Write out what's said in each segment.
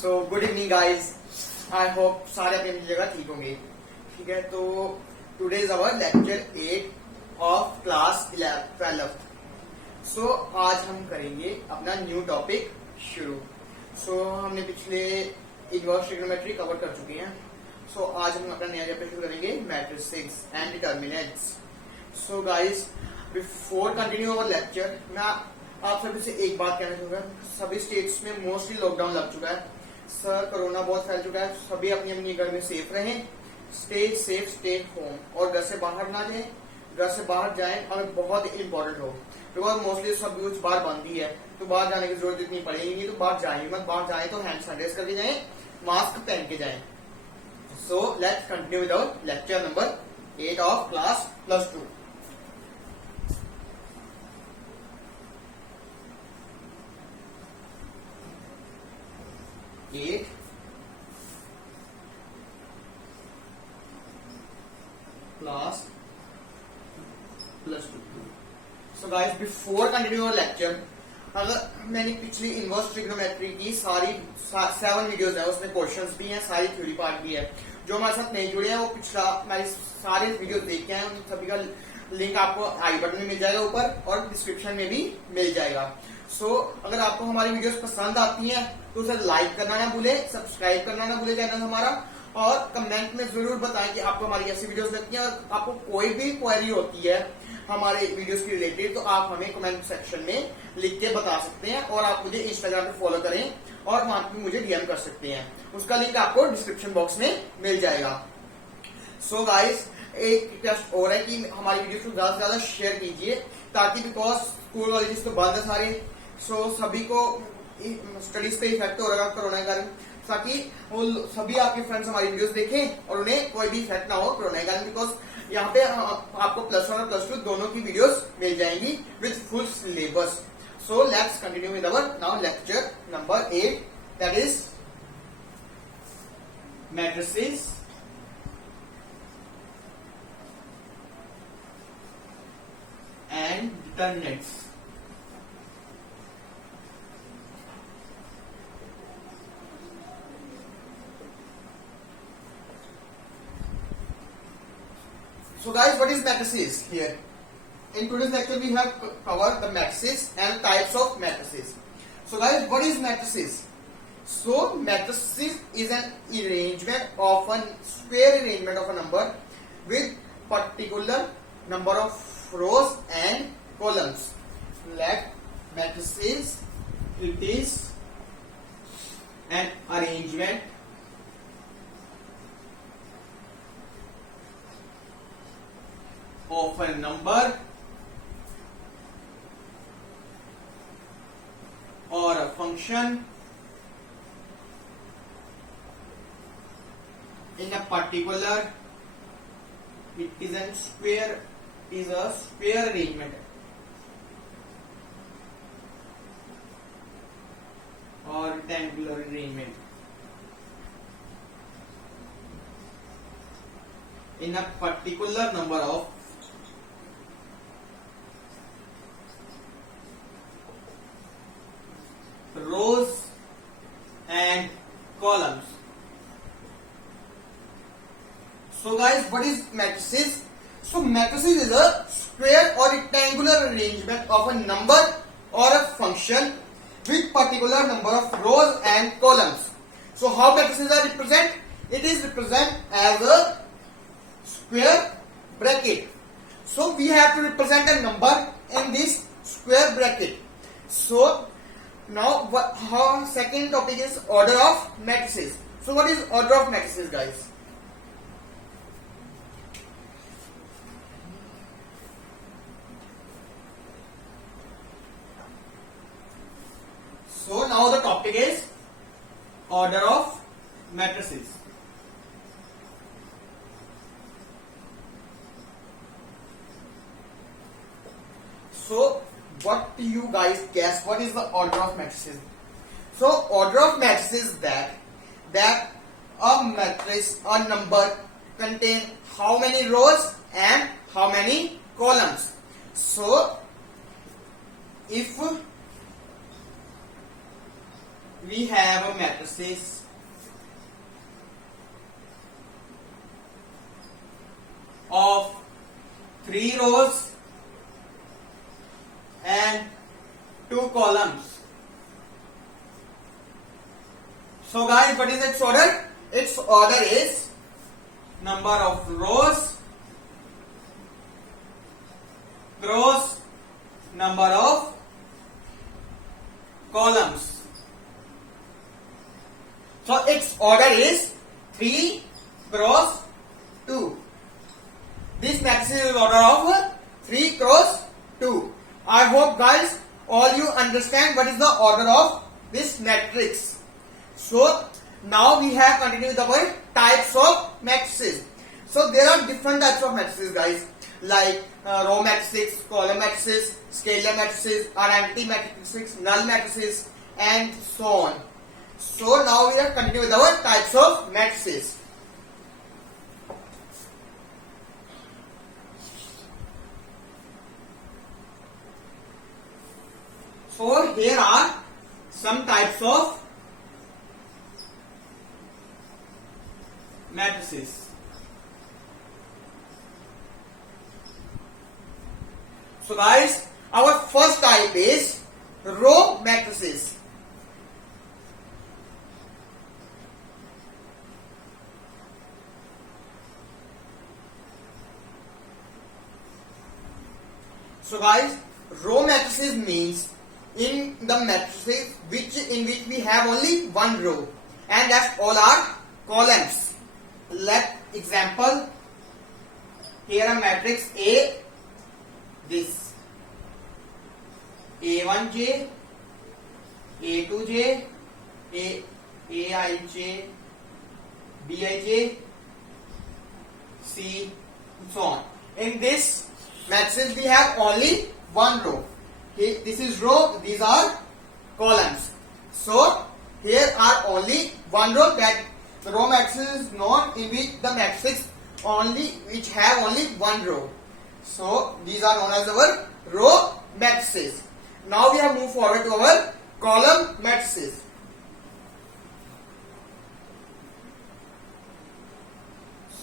So good evening guys, I hope सारे अपनी अपनी जगह ठीक होंगे। ठीक है, तो today is our lecture 8 of class 12। सो आज हम करेंगे अपना न्यू टॉपिक शुरू। सो हमने पिछले इनवर्स ट्रिग्नोमेट्री कवर कर चुके हैं। सो आज हम अपना नया चैप्टर शुरू करेंगे, matrices and determinants. So guys, before continue our lecture, मैं आप सभी से एक बात कहना चाहूंगा। सभी स्टेट्स में मोस्टली लॉकडाउन लग चुका है सर, कोरोना बहुत फैल चुका है। सभी अपनी अपनी घर में सेफ रहें, स्टे सेफ, स्टे होम, और घर से बाहर ना जाएं। घर से बाहर जाएं और बहुत इंपॉर्टेंट हो, बिकॉज मोस्टली सब कुछ बाहर बंद ही है, तो बाहर जाने की जरूरत इतनी पड़ेगी नहीं। तो बाहर जाएं मत, बाहर जाएं तो हैंड सैनिटाइज करके जाएं, मास्क पहन के जाएं। So let's continue with our lecture number 8 of class +2। Class +2। So guys, before continue our lecture, अगर मैंने पिछली इनवर्स ट्रिग्नोमेट्री की सारी 7 वीडियोस है, उसमें क्वेश्चंस भी हैं, सारी थ्योरी पार्ट भी है। जो हमारे साथ नहीं जुड़े हैं वो पिछला हमारी सारे वीडियो देख के हैं, उन सभी का लिंक आपको आई बटन में मिल जाएगा ऊपर, और डिस्क्रिप्शन में भी मिल जाएगा। सो अगर आपको हमारी वीडियोस पसंद आती हैं तो उसे लाइक करना ना भूले, सब्सक्राइब करना ना भूले चैनल हमारा, और कमेंट में जरूर बताएं कि आपको हमारी ऐसी वीडियोस लगती हैं। और आपको कोई भी क्वेरी होती है हमारे वीडियोस के रिलेटेड, तो आप हमें कमेंट सेक्शन में लिख के बता सकते हैं, और आप मुझे इंस्टाग्राम पे फॉलो करें और वहां पे मुझे डीएम कर सकते हैं। उसका लिंक आपको डिस्क्रिप्शन बॉक्स में मिल जाएगा। सो गाइस, एक रिक्वेस्ट और है कि हमारी वीडियो को ज्यादा से ज्यादा शेयर कीजिए, ताकि बिकॉज स्कूल कॉलेजेस तो बंद है सारे, सो सभी को स्टडीज पे इफेक्ट हो रहा है कोरोना के कारण, ताकि वो सभी आपके फ्रेंड्स हमारी वीडियोस देखें और उन्हें कोई भी इफेक्ट ना हो कोरोना के कारण। बिकॉज यहाँ पे आपको +1 और +2 दोनों की वीडियोस मिल जाएंगी with full syllabus. So let's continue with our now lecture number 8, that is matrices and determinants. So guys, what is matrices here? In today's lecture we have covered the matrices and types of matrices. So guys, what is matrices? So matrices is an arrangement of a square arrangement of a number with particular number of rows and columns. Like matrices, it is an arrangement of a number or a function in a particular, it is a square arrangement or rectangular arrangement in a particular number of rows and columns. So guys, what is matrices? So matrices is a square or rectangular arrangement of a number or a function with particular number of rows and columns. So how matrices are represented? It is represented as a square bracket. So we have to represent a number in this square bracket. So now how second topic is order of matrices. So what is order of matrices, guys? So now the topic is order of matrices. So what do you guys guess? What is the order of matrices? So order of matrices is that a matrix or number contain how many rows and how many columns. So if we have a matrices of 3 rows and 2 columns. So guys, what is its order? Its order is number of rows cross number of columns. So its order is 3 cross 2. This matrix is order of 3 cross 2. I hope guys all you understand what is the order of this matrix. So now we have continued our types of matrices. So there are different types of matrices guys, like row matrices, column matrices, scalar matrices, identity matrices, null matrices, and so on. So now we are continuing with our types of matrices. So here are some types of matrices. So guys, our first type is row matrices. So guys, row matrices means in the matrices in which we have only one row and that's all are columns. Let example, here a matrix A, this A1j, A2j, Aij, Bij, C, so on. In this matrix we have only one row. Here, this is row, these are columns. So here are only one row, that the row matrix is known in which the matrix which have only one row. So these are known as our row matrices. Now we have moved forward to our column matrices.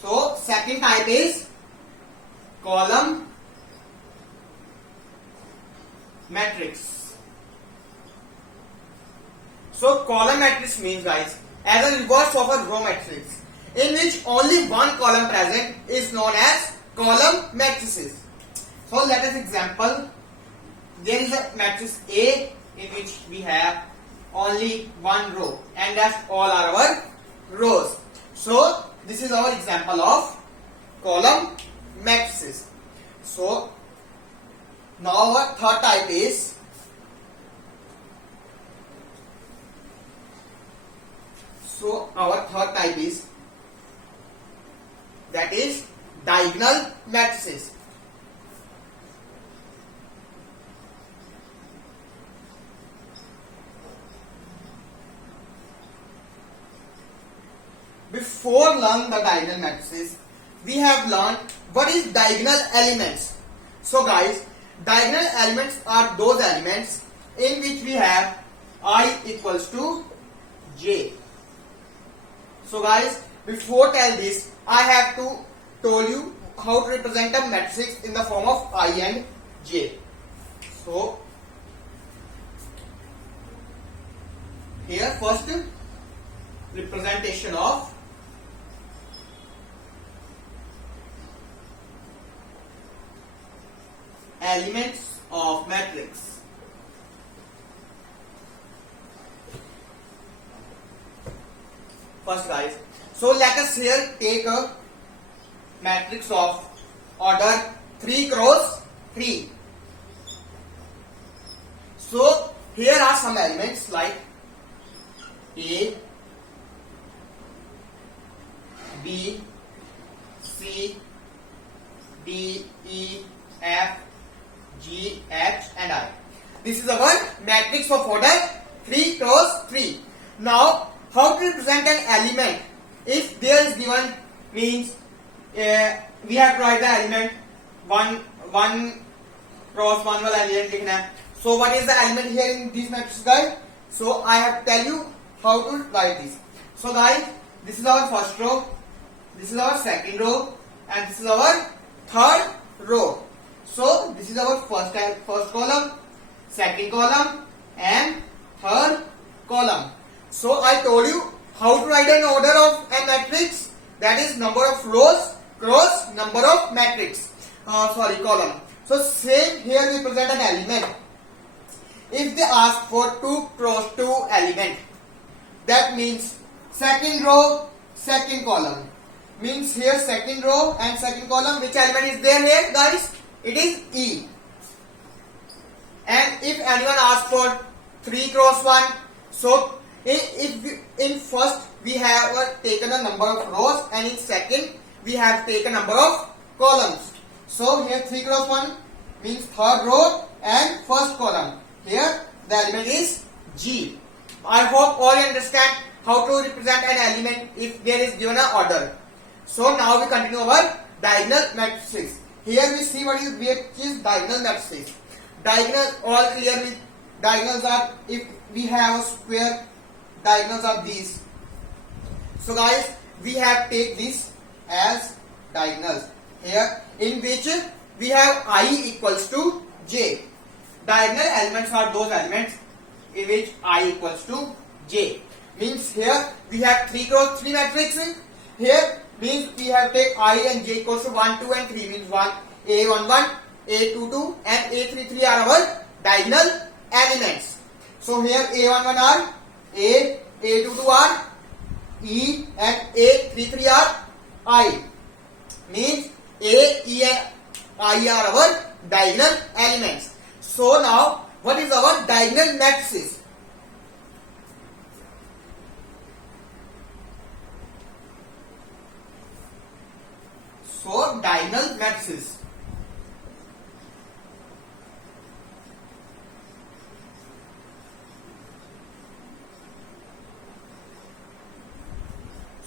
So second type is column matrix. So column matrix means guys as a reverse of a row matrix in which only one column present is known as column matrices. So let us example, there is a matrix A in which we have only one row and that's all are our rows. So this is our example of column matrices. So now our third type is that is diagonal matrices. Before learning the diagonal matrices, we have learned what is diagonal elements. So guys, diagonal elements are those elements in which we have I equals to j. So guys, before tell this, I have to tell you how to represent a matrix in the form of I and j. So here first representation of elements of matrix. First guys, so let us here take a matrix of order 3 cross 3. So here are some elements like A, B, C, D, E, F, G, H and I. This is our matrix of order 3 cross 3. Now how to represent an element? If there is given means we have to write the element 1 cross 1 वाला element लिखना है. So what is the element here in this matrix guys? So I have to tell you how to write this. So guys, this is our first row, this is our second row, and this is our third row. So this is our first column, second column, and third column. So I told you how to write an order of a matrix, that is number of rows cross number of column. So same here we present an element. If they ask for 2 cross 2 element, that means second row, second column. Means here second row and second column, which element is there here guys? It is E. And if anyone asks for 3 cross 1, so in first we have taken a number of rows, and in second we have taken number of columns. So here 3 cross 1 means third row and first column. Here the element is G. I hope all you understand how to represent an element if there is given an order. So now we continue our diagonal matrices. Here we see which is diagonal matrices. Diagonal, all clear with diagonals are, if we have a square, diagonals are these. So guys, we have take this as diagonals. Here in which we have I equals to J. Diagonal elements are those elements in which I equals to J. Means here we have 3 cross 3 matrix. Here means we have take I and J equals to 1, 2 and 3, means 1, A11, A22 and A33 are our diagonal elements. So here A11 are A, A22 are E and A33 are I. Means A, E and I are our diagonal elements. So now what is our diagonal matrices? So diagonal matrices.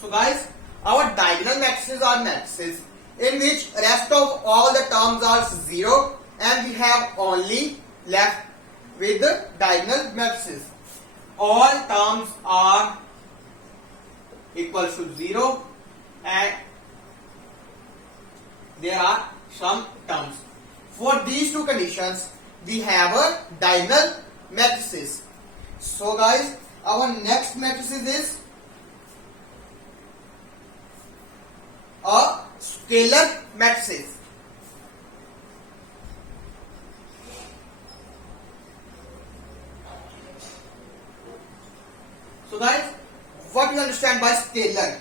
So guys, our diagonal matrices are matrices in which rest of all the terms are 0 and we have only left with the diagonal matrices. All terms are equals to 0 and there are some terms. For these two conditions, we have a diagonal matrices. So guys, our next matrices is a scalar matrices. So guys, what you understand by scalar?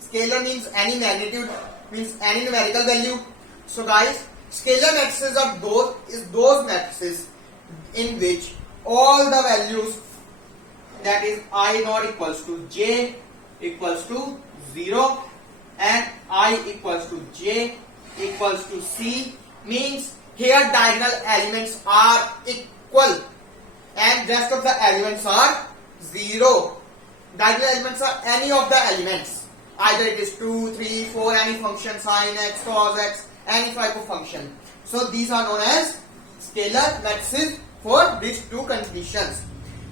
Scalar means any magnitude, means any numerical value. So guys, scalar matrices are those matrices in which all the values, that is I naught equals to J equals to 0 and I equals to J equals to C, means here diagonal elements are equal and rest of the elements are 0. Diagonal elements are any of the elements. Either it is 2, 3, 4, any function, sin x, cos x, any type of function. So these are known as scalar matrices for these two conditions.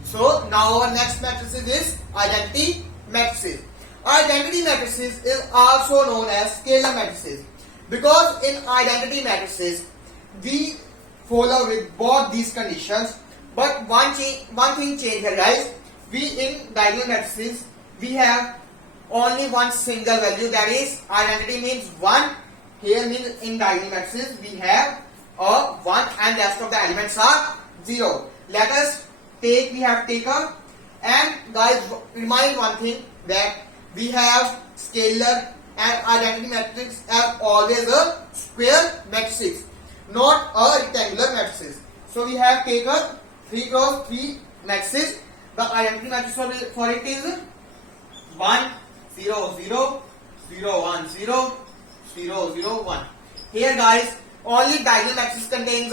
So now our next matrices is identity matrices. Identity matrices is also known as scalar matrices because in identity matrices we follow with both these conditions, but one thing change here guys. We in diagonal matrices we have only one single value, that is identity means 1. Here means in diagonal matrices we have a 1 and rest of the elements are 0. Let us take, we have taken, and guys remind one thing that we have scalar and identity matrix have always a square matrix, not a rectangular matrix. So we have taken 3 cross 3 matrices. The identity matrix for it is 1, 0, 0, 0, 1, 0, 0, 0, 1. Here guys, only diagonal matrix contains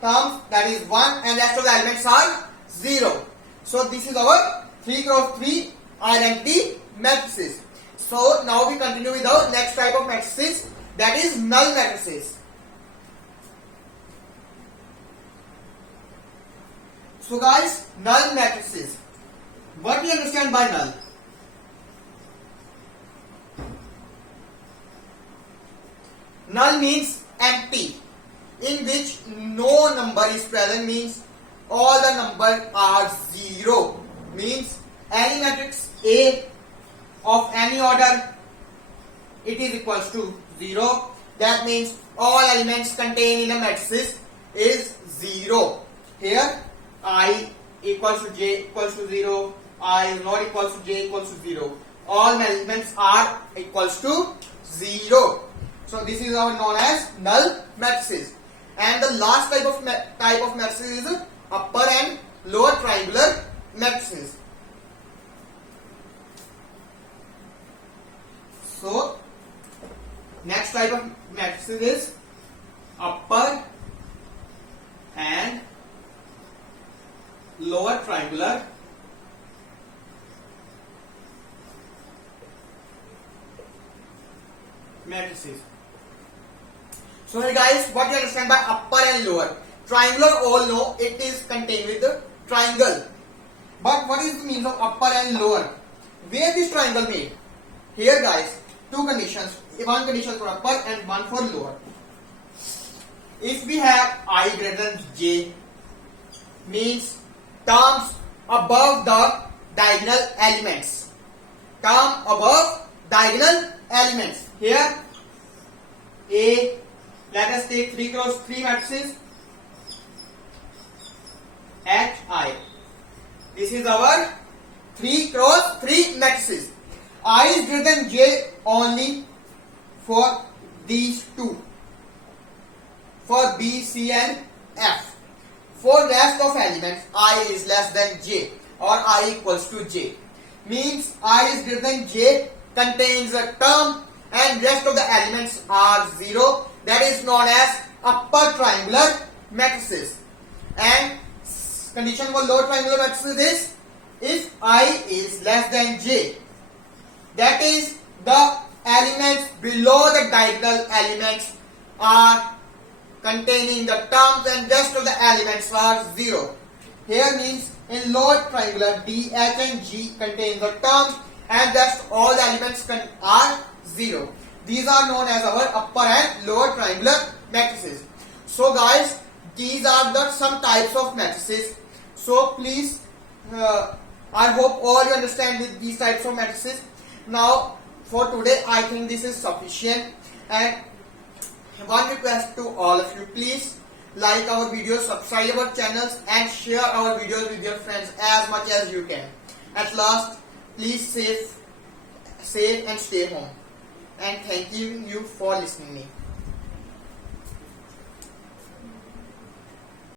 terms, that is 1 and rest of the elements are 0. So this is our 3 cross 3 identity matrices. So now we continue with our next type of matrices, that is null matrices. So guys, null matrices. What do you understand by null? Null means empty, in which no number is present, means all the numbers are zero. Means any matrix A of any order, it is equals to 0. That means all elements contained in a matrix is 0. Here I equals to j equals to 0, I is not equals to j equals to 0. All elements are equals to 0. So this is our known as null matrices. And the last type of matrices is upper and lower triangular matrices. So next type of matrices is upper and lower triangular matrices. So here guys, what you understand by upper and lower? Triangular, all know it is contained with the triangle. But what is the meaning of upper and lower? Where this triangle made? Here guys, two conditions. One condition for upper and one for lower. If we have I greater than j, means terms above the diagonal elements. Term above diagonal elements. Here A, let us take 3 cross 3 matrices. HI. This is our 3 cross 3 matrices. I is greater than j only for these two. For B, C and F. For rest of elements, I is less than j or I equals to j. Means I is greater than j contains a term and rest of the elements are 0. That is known as upper triangular matrices. And condition for lower triangular matrices is if I is less than j. That is the elements below the diagonal elements are containing the terms and rest of the elements are 0. Here means in lower triangular D, H and G contain the terms and rest all the elements are 0. These are known as our upper and lower triangular matrices. So guys, these are the some types of matrices. So please, I hope all you understand with these types of matrices. Now for today I think this is sufficient, and one request to all of you, please like our videos, subscribe our channels and share our videos with your friends as much as you can. At last, please safe and stay home, and thank you for listening me.